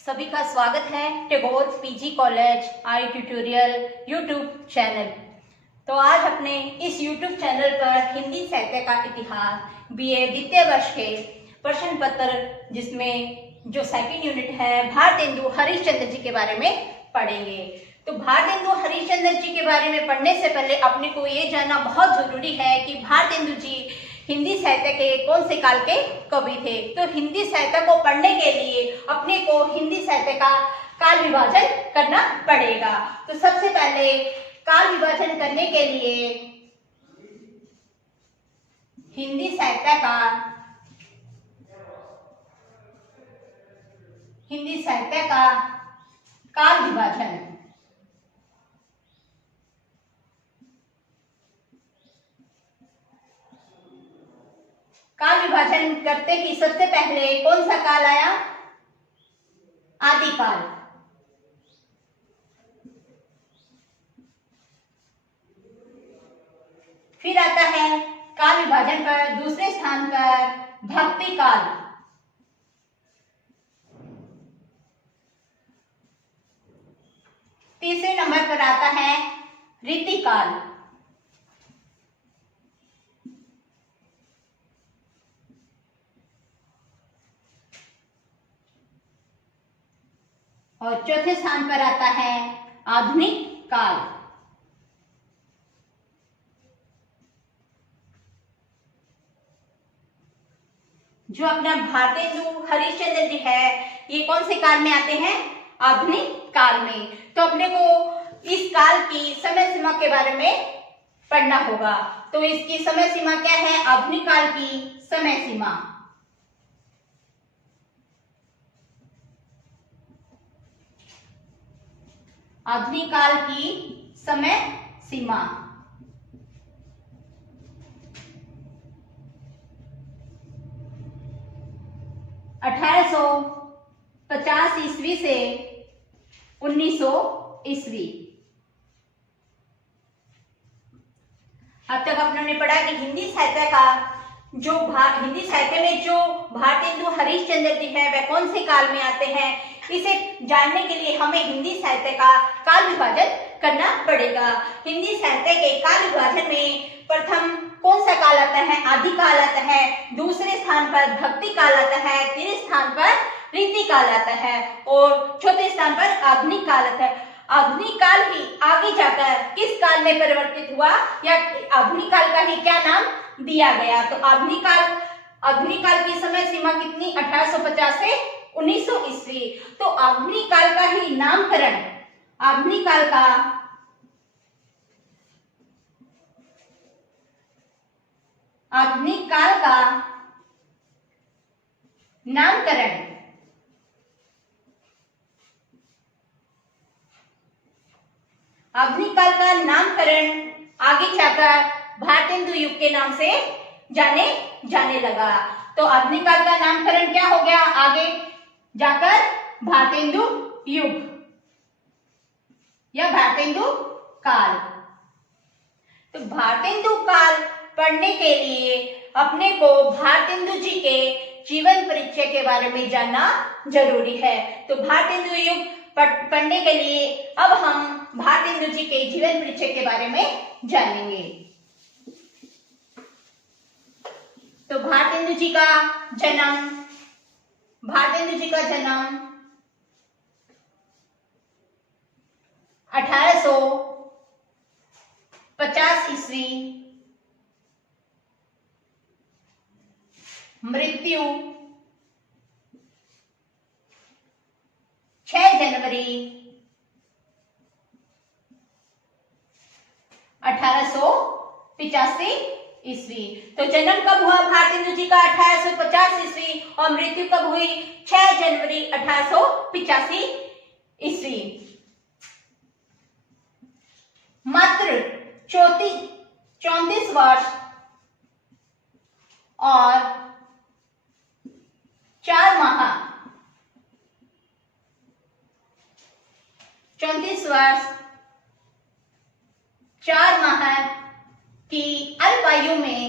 सभी का स्वागत है टैगोर पीजी कॉलेज आई ट्यूटोरियल यूट्यूब चैनल। तो आज अपने इस यूट्यूब चैनल पर हिंदी साहित्य का इतिहास बीए द्वितीय वर्ष के प्रश्न पत्र जिसमें जो सेकंड यूनिट है भारतेंदु हरिश्चंद्र जी के बारे में पढ़ेंगे। तो भारतेंदु हरिश्चंद्र जी के बारे में पढ़ने से पहले अपने को ये जानना बहुत जरूरी है कि भारतेंदु जी हिंदी साहित्य के कौन से काल के कवि थे। तो हिंदी साहित्य को पढ़ने के लिए अपने को हिंदी साहित्य का काल विभाजन करना पड़ेगा। तो सबसे पहले काल विभाजन करने के लिए हिंदी साहित्य का काल विभाजन करते ही सबसे पहले कौन सा काल आया? आदिकाल। फिर आता है काल विभाजन पर दूसरे स्थान पर भक्ति काल। तीसरे नंबर पर आता है रीतिकाल। और चौथे स्थान पर आता है आधुनिक काल। जो अपना भारतेंदु हरिश्चंद्र जी है ये कौन से काल में आते हैं? आधुनिक काल में। तो अपने को इस काल की समय सीमा के बारे में पढ़ना होगा। तो इसकी समय सीमा क्या है? आधुनिक काल की समय सीमा आधुनिक काल की समय सीमा 1850 ईस्वी से 1900 ईस्वी। अब तक अपने पढ़ा कि हिंदी साहित्य में जो भारतेंदु हरिश्चंद्र जी है वह कौन से काल में आते हैं। इसे जानने के लिए हमें हिंदी साहित्य का काल विभाजन करना पड़ेगा। हिंदी साहित्य के काल विभाजन में प्रथम कौन सा काल आता है? आदिकाल आता है। दूसरे स्थान पर भक्ति काल आता है। तीसरे स्थान पर रीति काल आता है और चौथे स्थान पर आधुनिक काल आता है। आधुनिक काल ही आगे जाकर किस काल में परिवर्तित हुआ या आधुनिक काल का ही क्या नाम दिया गया? तो आधुनिक काल की समय सीमा कितनी? 1850 से 1900 ईस्वी। तो आधुनिक काल का ही नामकरण आधुनिक काल का नामकरण आधुनिक काल का नामकरण आगे जाकर भारतेंदु युग के नाम से जाने लगा। तो आधुनिक काल का नामकरण क्या हो गया? आगे जाकर भारतेंदु युग या भारतेंदु काल। तो भारतेंदु काल पढ़ने के लिए अपने को भारतेंदु जी के जीवन परिचय के बारे में जानना जरूरी है। तो भारतेंदु युग पढ़ने के लिए अब हम भारतेंदु जी के जीवन परिचय के बारे में जानेंगे। तो भारतेंदु जी का जन्म 1850 ईस्वी, मृत्यु 6 जनवरी 1885 ईस्वी। तो जन्म कब हुआ भारतेंदु जी का? 1850 ईस्वी और मृत्यु कब हुई? 6 जनवरी 1885 ईस्वी। मात्र 34 वर्ष और 4 माह 34 वर्ष 4 माह की अल्पायु में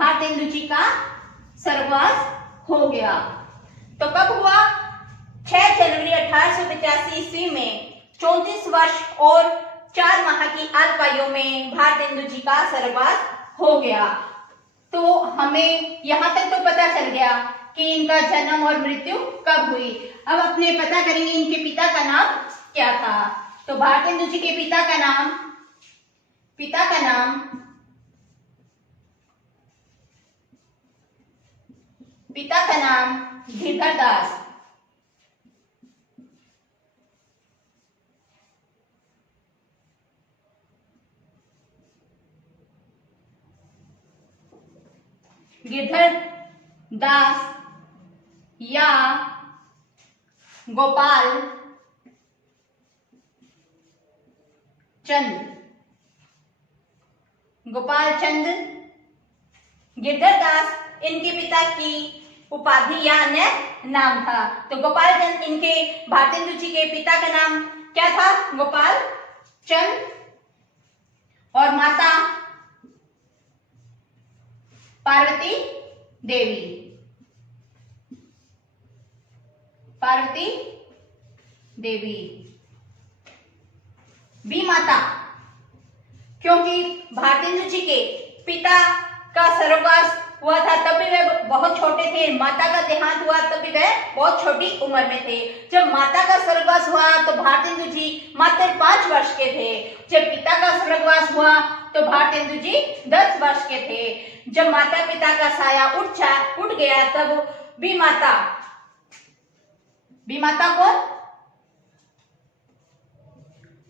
भारतेंदु जी का स्वर्गवास हो गया। तो कब हुआ? 6 जनवरी 1885 ईस्वी में 34 वर्ष और 4 माह की अल्पायु में भारतेंदु जी का स्वर्गवास हो गया। तो हमें यहाँ तक तो पता चल गया कि इनका जन्म और मृत्यु कब हुई। अब अपने पता करेंगे इनके पिता का नाम क्या था। तो भारतेंदु जी के पिता का नाम गिरधर दास। गिरधर दास या गोपाल चंद गिरधर दास इनके पिता की उपाधि या अन्य नाम था। तो गोपाल चंद इनके भारतेंदु जी के पिता का नाम क्या था? गोपाल चंद। और माता पार्वती देवी। बी माता, क्योंकि भारतेंदु जी के पिता का स्वर्गवास हुआ था तब भी वे बहुत छोटे थे। माता का देहांत हुआ तब भी वे बहुत छोटी उम्र में थे। जब माता का स्वर्गवास हुआ तो भारतेंदु जी मात्र 5 वर्ष के थे। जब पिता का स्वर्गवास हुआ तो भारतेंदु जी 10 वर्ष के थे। जब माता पिता का साया उठ गया तब बी माता कौन?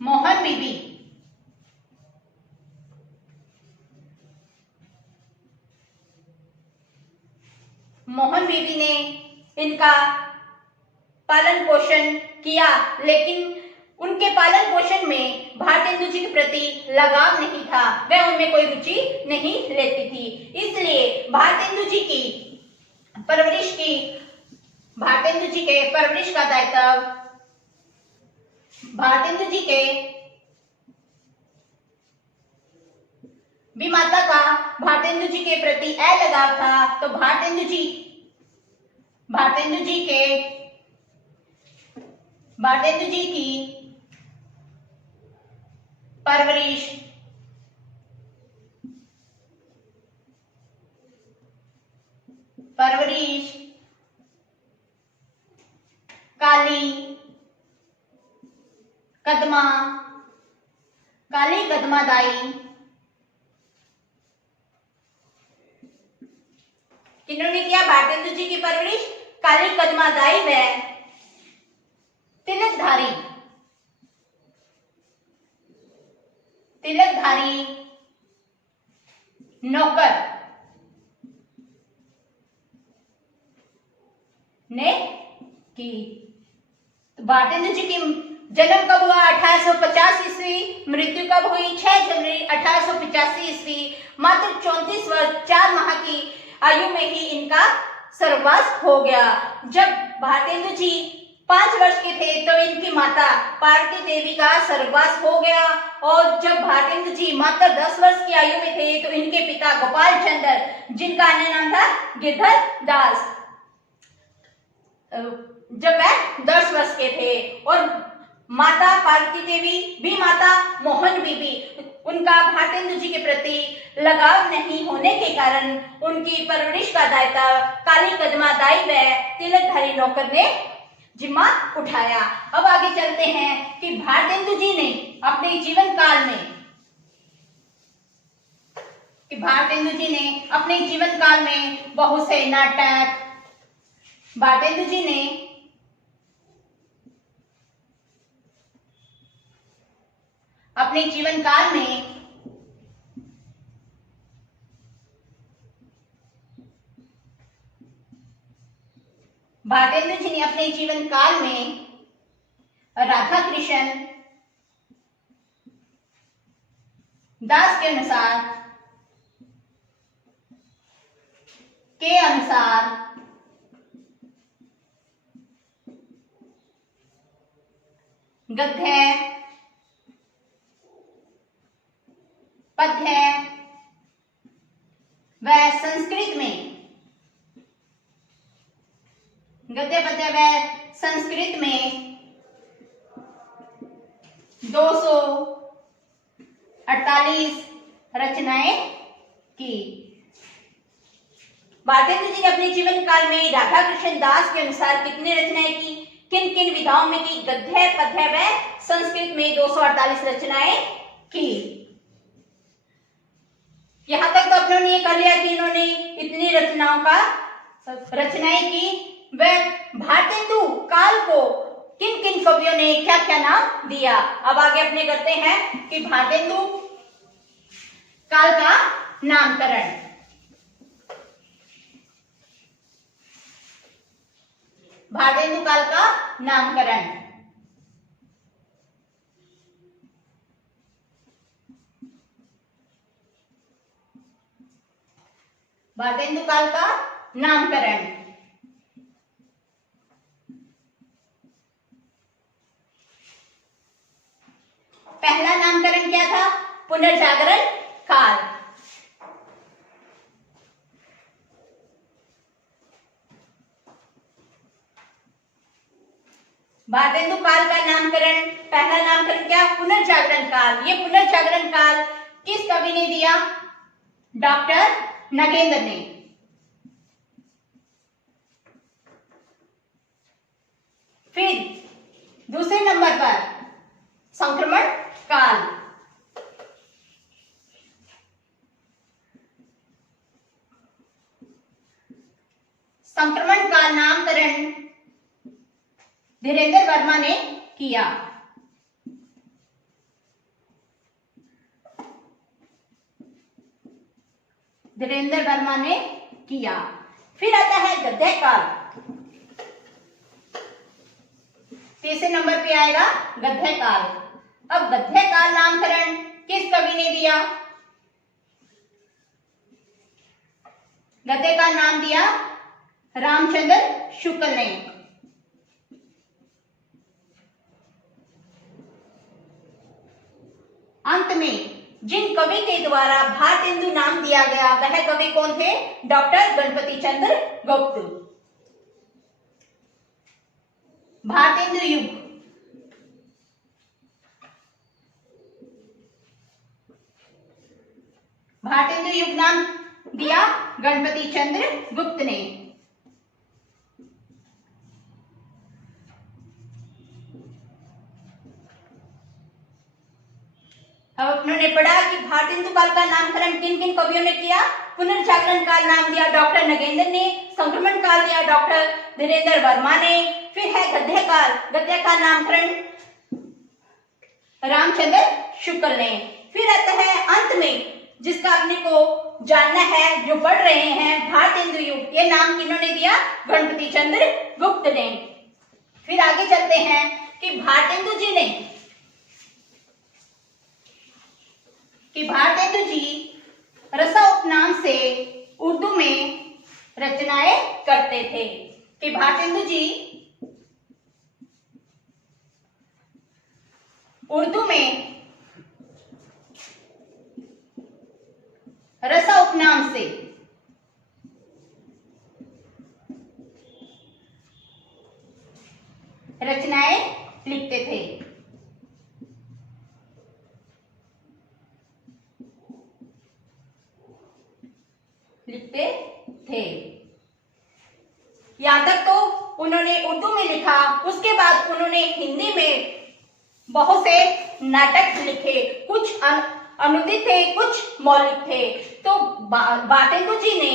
मोहन बीबी। मोहन बीबी ने इनका पालन पोषण किया, लेकिन उनके पालन पोषण में भारतेंदु जी के प्रति लगाव नहीं था। वह उनमें कोई रुचि नहीं लेती थी। इसलिए भारतेंदु जी के परवरिश का दायित्व भारतेंदु जी के भी माता का भारतेंदु जी के प्रति अलगाव था। तो भारतेंदु जी की परवरिश काली कदमादाई किन्होंने किया? भारतेंदु जी की परवरिश काली कदमादाई व तिलकधारी नौकर ने की। भारतेंदु जी की जन्म कब हुआ? 1850 ईस्वी। मृत्यु कब हुई? 6 जनवरी 1885 ईस्वी। मात्र 34 वर्ष 4 माह की आयु में ही इनका स्वर्गवास हो गया। जब भारतेंदु जी 5 वर्ष के थे तो इनकी माता पार्वती देवी का स्वर्गवास हो गया। और जब भारतेंदु जी मात्र 10 वर्ष की आयु में थे तो इनके पिता गोपाल चंद्र, जिनका अन्य नाम था गिरधर दास, जब वह 10 वर्ष के थे। और माता पार्वती देवी भी माता मोहन बीबी, उनका भारतेंदु जी के प्रति लगाव नहीं होने के कारण उनकी परवरिश का दायित्व काली कदमादाई व तिलकधारी नौकर ने जिम्मा उठाया। अब आगे चलते हैं कि भारतेंदु जी ने अपने जीवन काल में बहुत से नाटक, भारतेंदु जी ने अपने जीवन काल में राधा कृष्ण दास के अनुसार गद्य, पद्य व संस्कृत संस्कृत में 248 रचनाएं की। भारतेंदु जी ने अपने जीवन काल में राधा कृष्ण दास के अनुसार कितनी रचनाएं की, किन किन विधाओं में की? गद्य, पद्य व संस्कृत में 248 रचनाएं की। यहां तक तो अपनों ने ये कर लिया कि इन्होंने इतनी रचनाएं की। वह भारतेंदु काल को किन किन कवियों ने क्या क्या नाम दिया। अब आगे अपने करते हैं कि भारतेंदु काल का नामकरण। भारतेंदु काल का नामकरण। भारतेंदु काल का नामकरण। पहला नामकरण क्या था? पुनर्जागरण काल। भारतेंदु काल का नामकरण, पहला नामकरण क्या? पुनर्जागरण काल। ये पुनर्जागरण काल किस कवि ने दिया? डॉक्टर नगेंद्र ने। फिर दूसरे नंबर पर संक्रमण काल। संक्रमण का नामकरण धीरेन्द्र वर्मा ने किया। धीरेन्द्र वर्मा ने किया। फिर आता है गद्य काल। तीसरे नंबर पे आएगा गद्य काल। अब गद्य काल नामकरण किस कवि ने दिया? गद्य का नाम दिया रामचंद्र शुक्ल ने। अंत में जिन कवि के द्वारा भारतेंदु नाम दिया गया वह कवि कौन थे? डॉक्टर गणपति चंद्र गुप्त। भारतेंदु युग। भारतेंदु युग नाम दिया गणपति चंद्र गुप्त ने। अब उन्होंने पढ़ा कि भारतेंदु काल का नामकरण किन किन कवियों ने किया। पुनर्जागरण काल नाम दिया डॉक्टर नगेंद्र ने। संक्रमण काल दिया डॉक्टर धीरेन्द्र वर्मा ने। फिर है गद्य काल। गद्य का नामकरण रामचंद्र शुक्ल ने। फिर आता है अंत में जिसका अपने को जानना है, जो पढ़ रहे हैं, भारतेंदु युग। ये नाम किन्होंने दिया? गणपति चंद्र गुप्त ने। फिर आगे चलते हैं कि भारतेंदु जी रसा उपनाम से उर्दू में रचनाएं करते थे। कि भारतेंदु जी उर्दू में रसा उपनाम से रचनाएं लिखते थे। यहां तक तो उन्होंने उर्दू में लिखा। उसके बाद उन्होंने हिंदी में बहुत से नाटक लिखे। कुछ अनुदित थे, कुछ मौलिक थे। तो भारतेंदु जी ने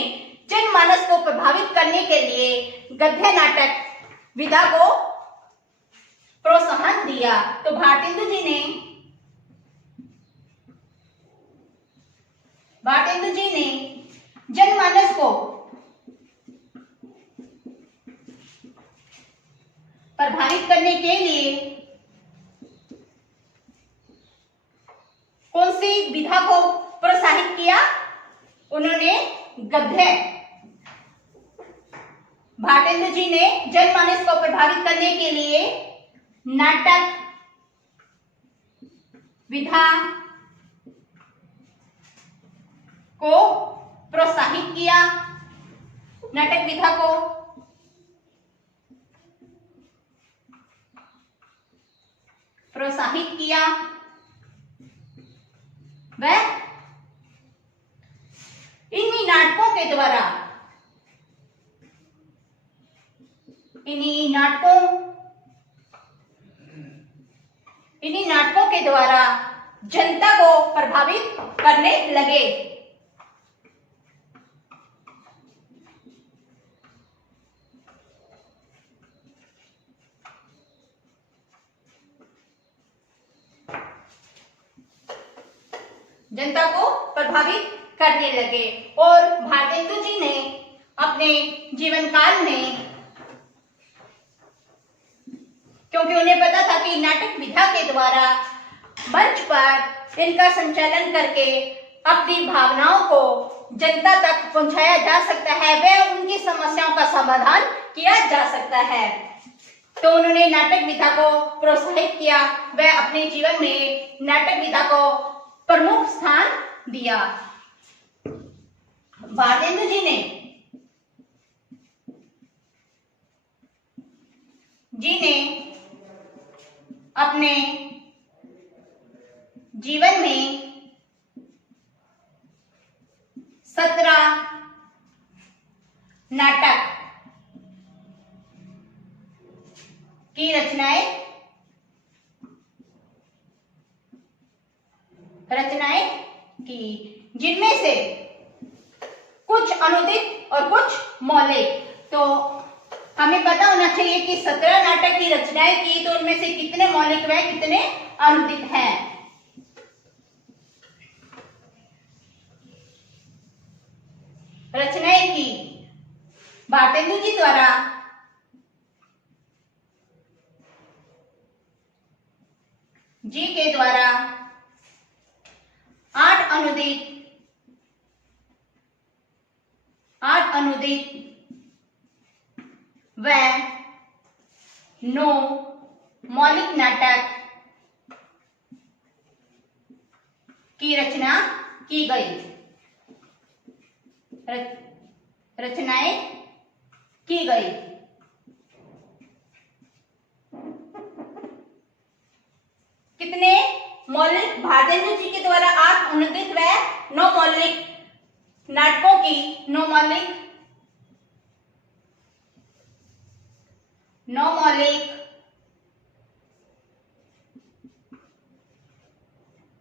जनमानस को प्रभावित करने के लिए गद्य नाटक विधा को प्रोत्साहन दिया। तो भारतेंदु जी ने जनमानस को प्रभावित करने के लिए कौन सी विधा को प्रोत्साहित किया? उन्होंने गद्य। भारतेंदु जी ने जनमानस को प्रभावित करने के लिए नाटक विधा को प्रोत्साहित किया। नाटक विधा को प्रोत्साहित किया। वह इन्हीं नाटकों के द्वारा इन्हीं नाटकों के द्वारा जनता को प्रभावित करने लगे। जनता को प्रभावित करने लगे और भारतेंदु जी ने अपने जीवन काल में, क्योंकि उन्हें पता था कि नाटक विधा के द्वारा मंच पर इनका संचालन करके अपनी भावनाओं को जनता तक पहुंचाया जा सकता है, वह उनकी समस्याओं का समाधान किया जा सकता है, तो उन्होंने नाटक विधा को प्रोत्साहित किया। वह अपने जीवन में नाटक विधा को प्रमुख स्थान दिया। भारतेंदु जी ने अपने जीवन में 17 नाटक की रचनाएं की, जिनमें से कुछ अनुदित और कुछ मौलिक। तो हमें पता होना चाहिए कि 17 नाटक की रचनाएं की, तो उनमें से कितने मौलिक व कितने अनुदित हैं। रचनाएं की भारतेंदु जी द्वारा के द्वारा 8 अनुदित व 9 मौलिक नाटक की रचना की गई। रचनाएं की गई। कितने मौलिक? भारतेंदु जी के द्वारा 8 अनुदित व 9 मौलिक नाटकों की 9 मौलिक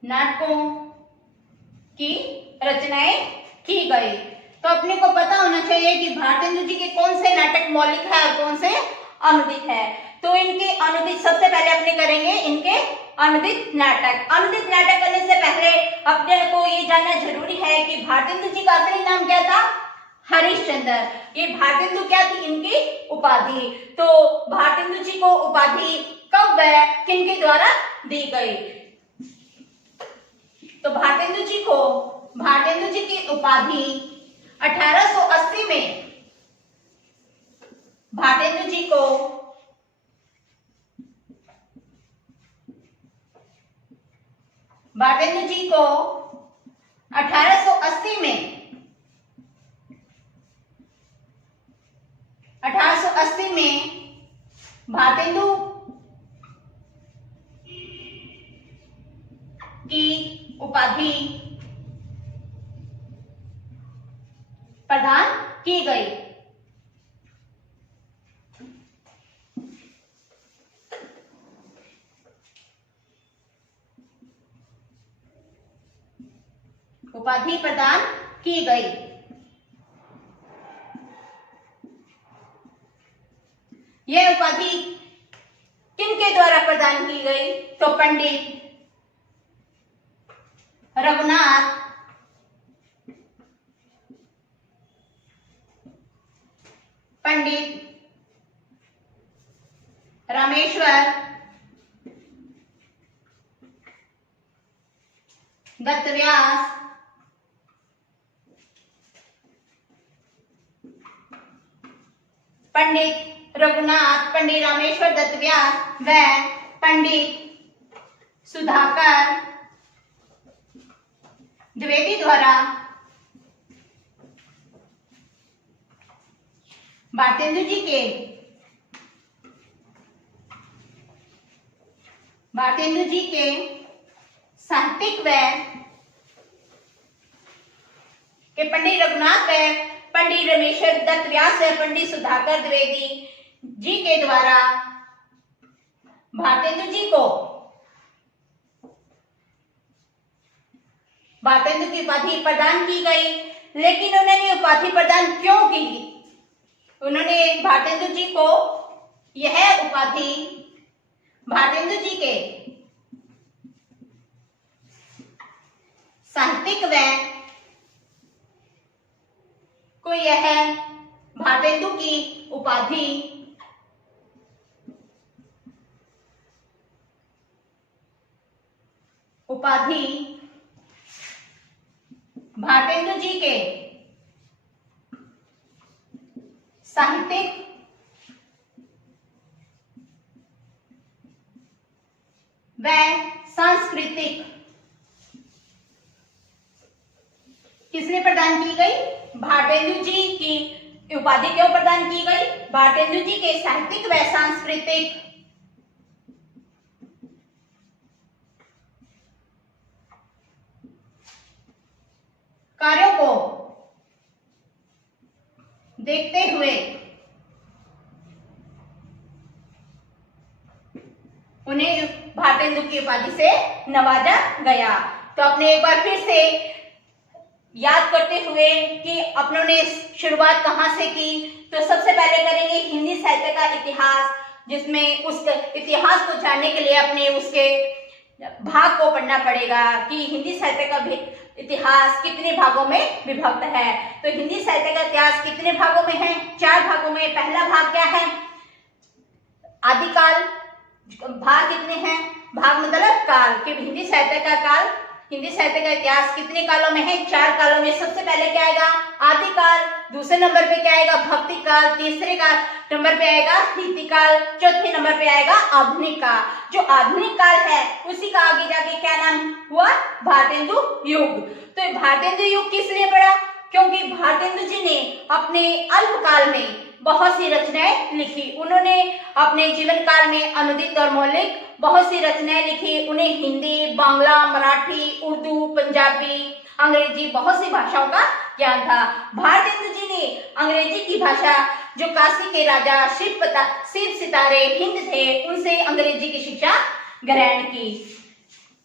नाटकों की रचनाएं की गई। तो अपने को पता होना चाहिए कि भारतेंदु जी के कौन से नाटक मौलिक है और कौन से अनुदित है। तो इनके अनुदित सबसे पहले अपने करेंगे इनके अनुदित नाटक। अनुदित नाटक करने से पहले अपने को ये जानना जरूरी है कि भारतेंदु जी का असली नाम क्या था? हरिश्चंद्र। ये भारतेंदु क्या थी? इनकी उपाधि। तो भारतेंदु जी को उपाधि कब व किनके द्वारा दी गई? तो भारतेंदु जी की उपाधि 1880 में भारतेंदु जी को भारतेंदु जी को 1880 में भारतेंदु की उपाधि प्रदान की गई। उपाधि प्रदान की गई। यह उपाधि किनके द्वारा प्रदान की गई? तो पंडित रघुनाथ पंडित रामेश्वर दत्त व्यास पंडित रघुनाथ, पंडित रामेश्वर दत्त व्यास व पंडित सुधाकर द्विवेदी द्वारा भारतेंदु जी के साहित्यिक व के पंडित रघुनाथ व पंडित रमेश्वर दत्त व्यास व पंडित सुधाकर द्विवेदी जी के द्वारा भारतेंदु जी को भारतेंदु की उपाधि प्रदान की गई। लेकिन उन्होंने उपाधि प्रदान क्यों की? उन्होंने भारतेंदु जी को यह उपाधि भारतेंदु जी के साहित्यिक व को यह भारतेंदु की उपाधि भारतेंदु जी के साहित्यिक व सांस्कृतिक किसने प्रदान की गई? भारतेंदु जी की उपाधि क्यों प्रदान की गई? भारतेंदु जी के साहित्यिक व सांस्कृतिक कार्यों को देखते हुए उन्हें भारतेंदु की उपाधि से नवाजा गया। तो अपने एक बार फिर से याद करते हुए कि अपनों ने शुरुआत कहां से की, तो सबसे पहले करेंगे हिंदी साहित्य का इतिहास, जिसमें उस इतिहास को जानने के लिए अपने उसके भाग को पढ़ना पड़ेगा कि हिंदी साहित्य का इतिहास कितने भागों में विभक्त है। तो हिंदी साहित्य का इतिहास कितने भागों में है? 4 भागों में। पहला भाग क्या है? आदिकाल। भाग कितने हैं? भाग मतलब काल कि हिंदी साहित्य का काल, हिंदी साहित्य का इतिहास कितने कालों में है? 4 कालों में। सबसे पहले क्या आएगा? आदिकाल। दूसरे नंबर पे क्या आएगा? भक्ति काल। तीसरे का नंबर पे आएगा रीतिकाल। चौथे नंबर पे आएगा आधुनिक काल। जो आधुनिक काल है उसी का आगे जाके क्या नाम हुआ? भारतेंदु युग। तो भारतेंदु युग किस लिए पड़ा? क्योंकि भारतेंदु जी ने अपने अल्पकाल में बहुत सी रचनाएं लिखी। उन्होंने अपने जीवन काल में अनुदित और मौलिक बहुत सी रचनाएं लिखी। उन्हें हिंदी, बांग्ला, मराठी, उर्दू, पंजाबी, अंग्रेजी बहुत सी भाषाओं का ज्ञान था। भारतेंदु जी ने अंग्रेजी की भाषा जो काशी के राजा शिव सितारे हिंद थे उनसे अंग्रेजी की शिक्षा ग्रहण की।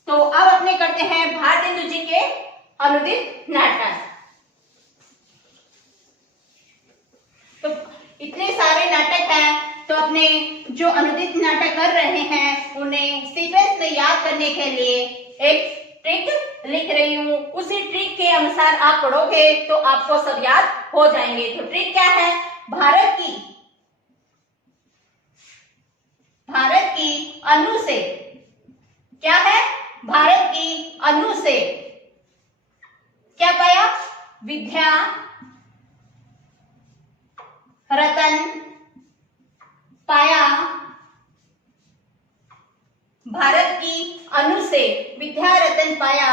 तो अब अपने करते हैं भारतेंदु जी के अनुदित नाटक। तो इतने सारे नाटक हैं, तो अपने जो अनुदित नाटक कर रहे हैं उन्हें सीक्वेंस में याद करने के लिए एक ट्रिक लिख रही हूँ। उसी ट्रिक के अनुसार आप पढ़ोगे तो आपको सब याद हो जाएंगे। तो ट्रिक क्या है? भारत की अनु से क्या है? भारत की अनु से क्या पाया? विद्या, रतन पाया। भारत की अनु से विद्या रतन पाया,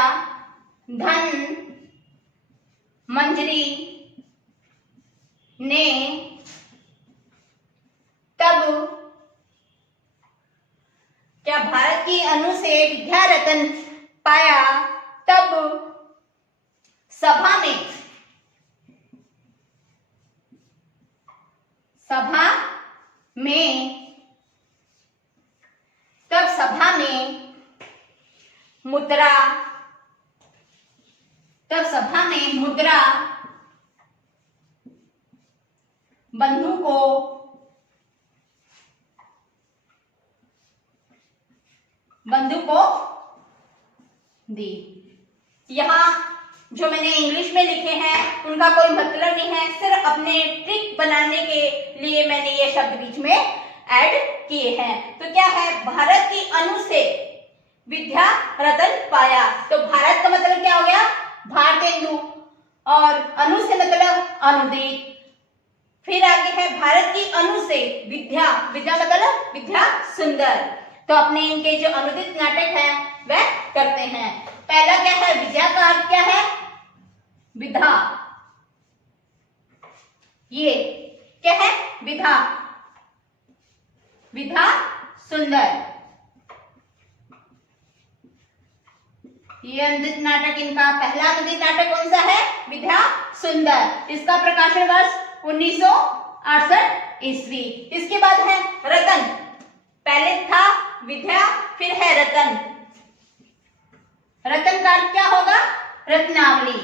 धन मंजरी ने तब क्या? भारत की अनु से विद्या रतन पाया तब सभा में मुद्रा बंधु को दी। यहाँ जो मैंने इंग्लिश में लिखे हैं उनका कोई मतलब नहीं है, सिर्फ अपने ट्रिक बनाने के लिए मैंने ये शब्द बीच में ऐड किए हैं। तो क्या है? भारत की अनु से विद्या रतन पाया। तो भारत का मतलब क्या हो गया? भारतेंदु, और अनु से मतलब अनुदित। फिर आगे है भारत की अनु से विद्या, विद्या मतलब विद्या सुंदर। तो अपने इनके जो अनुदित नाटक है वह करते हैं। पहला क्या है? विद्या का अर्थ क्या है? विधा। ये क्या है? विधा, विधा सुंदर। ये अनुदित नाटक इनका पहला अनुदित नाटक कौन सा है? विद्या सुंदर। इसका प्रकाशन वर्ष 1968 ईस्वी। इसके बाद है रतन। पहले था विद्या, फिर है रतन। रतन का अर्थ क्या होगा? रत्नावली।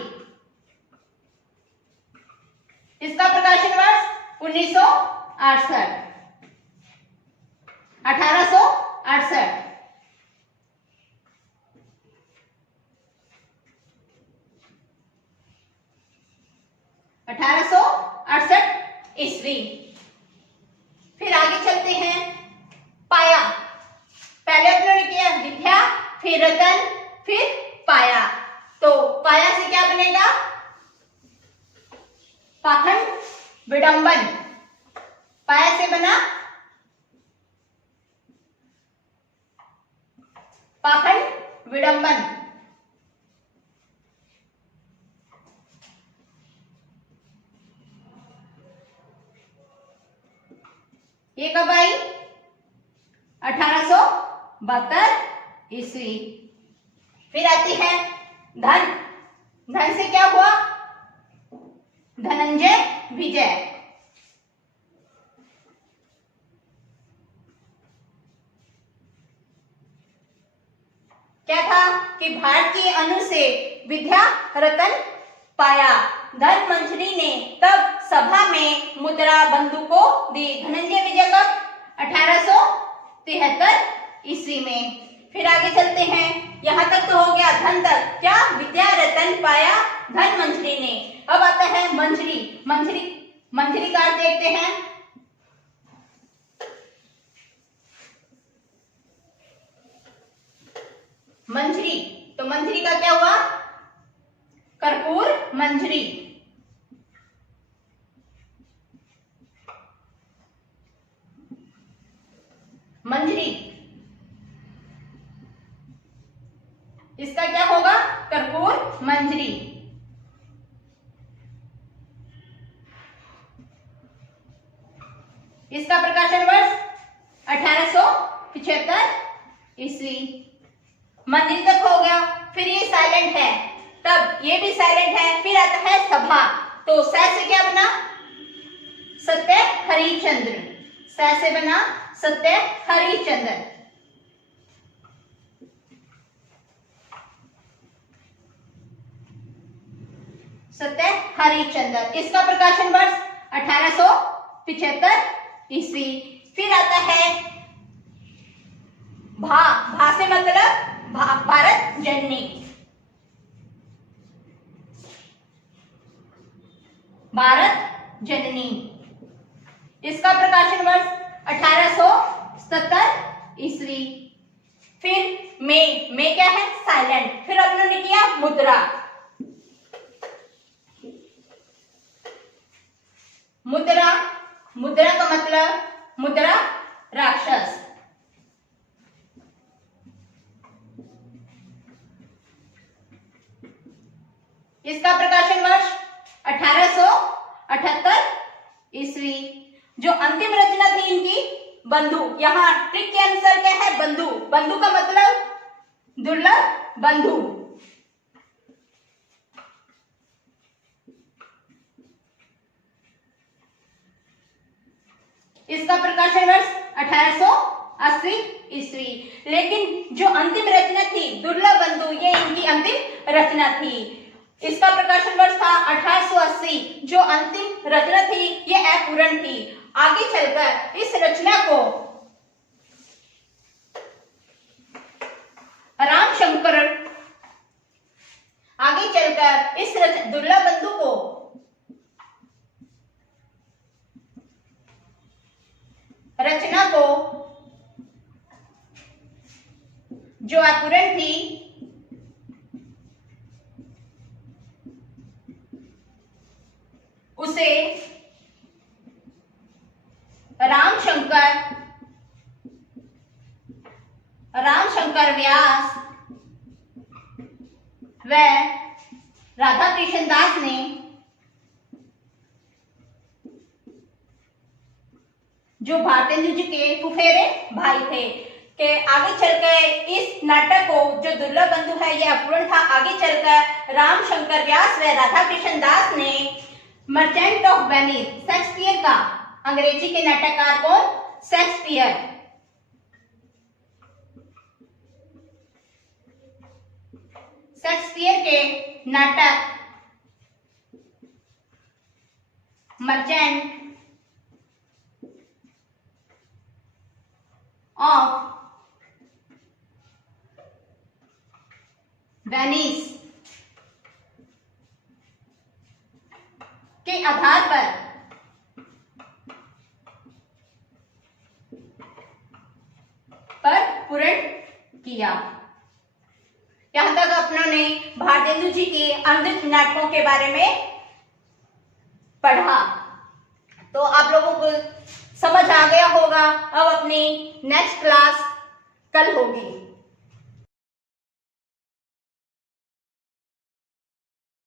इसका प्रकाशन वर्ष 1968 1868। ईस्वी। फिर आगे चलते हैं पाया। पहले अपने किया विद्या, फिर रतन, फिर पाया। तो पाया से क्या बनेगा? पाखंड विडंबन। पाया से बना पाखंड विडंबन। ये कब आई? 1872 ईस्वी। फिर आती है धन। धन से क्या हुआ? धनंजय विजय। क्या था कि भारतीय अनु से विद्या रतन पाया। धन मंजरी ने तब सभा में मुद्रा बंधु को दी। धनंजय विजय कब? 1873 ईस्वी में। फिर आगे चलते हैं, यहां तक तो हो गया धन तक। क्या? विद्या रतन पाया धन मंजरी ने। अब आता है मंजरी। मंजरी मंजरी का अर्थ देखते हैं। मंजरी, तो मंजरी का क्या हुआ? कर्पूर मंजरी। मंजरी इसका क्या होगा? कर्पूर मंजरी। इसका प्रकाशन वर्ष 1875 ईस्वी। मंजरी तक हो गया। फिर ये साइलेंट है, तब ये भी साइलेंट है। फिर आता है सभा। तो स से क्या बना? सत्य हरिश्चंद्र। स से बना सत्य हरिश्चंद्र। सत्य हरिश्चंद्र। इसका प्रकाशन वर्ष 1875 ईस्वी। फिर आता है भा। भा से मतलब भारत जननी। भारत जननी। इसका प्रकाशन वर्ष 1870 ईस्वी। फिर में क्या है? साइलेंट। फिर अब उन्होंने किया मुद्रा। मुद्रा, मुद्रा का मतलब मुद्रा राक्षस। इसका प्रकाशन वर्ष 1878 ईस्वी। जो अंतिम रचना थी इनकी बंधु। यहाँ ट्रिक के अनुसार क्या है? बंधु। बंधु का मतलब दुर्लभ बंधु। इसका प्रकाशन वर्ष 1880 ईस्वी। लेकिन जो अंतिम रचना थी दुर्लभ बंधु, ये इनकी अंतिम रचना थी। इसका प्रकाशन वर्ष था 1880। जो अंतिम रचना थी ये अपूर्ण थी। आगे चलकर इस रचना को रामशंकर, आगे चलकर इस दुर्लभ बंधु को रचना को जो अपूर्ण थी उसे रामशंकर व्यास व राधा कृष्ण दास ने जो भारतेंदु जी के फुफेरे भाई थे, कि आगे चलकर इस नाटक को जो दुर्लभ बंधु है ये अपूर्ण था, आगे चलकर रामशंकर व्यास व राधा कृष्ण दास ने मर्चेंट ऑफ वेनिस, शेक्सपियर का, अंग्रेजी के नाटककार कौन? शेक्सपियर। शेक्सपियर के नाटक मर्चेंट ऑफ वेनिस के आधार पर पूर्ण किया। यहां तक अपनों ने भारतेंदु जी के अमृत नाटकों के बारे में पढ़ा, तो आप लोगों को समझ आ गया होगा। अब अपनी नेक्स्ट क्लास कल होगी।